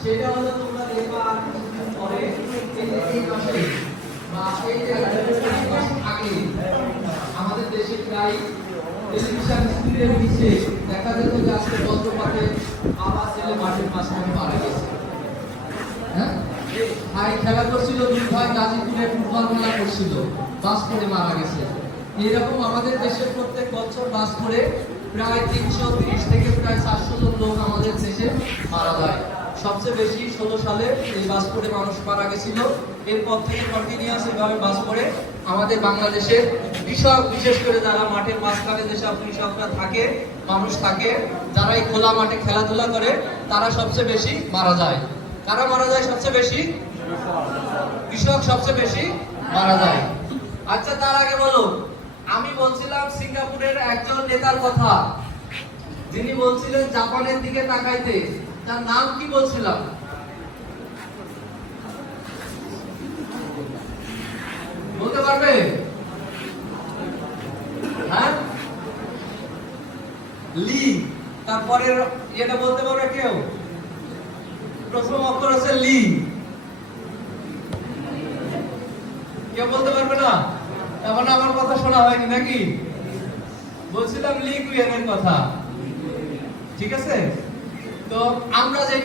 সেটা হলো তোমরা দেখবা আর কিছুদিন পরে এই মাসে বা এই যে মাস আগে আমাদের দেশে প্রায় টেলিভিশন স্ক্রিনের নিচে দেখা যেত যে আজকে বজ্রপাতে আবার ছেলে মাঠের মাঝখানে মারা গেছে। হ্যাঁ, ভাই খেলা করছিল, দুই ভাই গাজীপুরে ফুটবল খেলা করছিল, বাস পড়ে মারা গেছে। এরকম আমাদের দেশের প্রত্যেক বছর বাস পড়ে প্রায় 330 থেকে প্রায় 400 জন লোক আমাদের দেশে মারা যায়। সবচেয়ে বেশি 16 সালে এই বাস পড়ে মানুষ মারা গেছিল। এরপর থেকে কন্টিনিউয়াস এভাবে বাস পড়ে আমাদের বাংলাদেশের কৃষক, বিশেষ করে যারা মাঠের মাঝখানে যেসব কৃষকরা থাকে, মানুষ থাকে, যারা এই খোলা মাঠে খেলাধুলা করে, তারা সবচেয়ে বেশি মারা যায়। কারা মারা যায় সবচেয়ে বেশি? কৃষক সবচেয়ে বেশি মারা যায়। আচ্ছা, তার আগে বলো, আমি বলছিলাম সিঙ্গাপুরের একজন নেতার কথা, যিনি বলছিলেন জাপানের দিকে তাকাইতে। তার নাম কি বলছিলাম? বলতে পারবে? হ্যাঁ, লি। তারপরের এটা বলতে পারবে কেউ? প্রথম অক্ষর আছে লি। কেউ বলতে পারবে না? এখন আমার কথা শোনা হয়নি নাকি? বলছিলাম লি কুইয়েনের কথা। ঠিক আছে, তো আমরা যে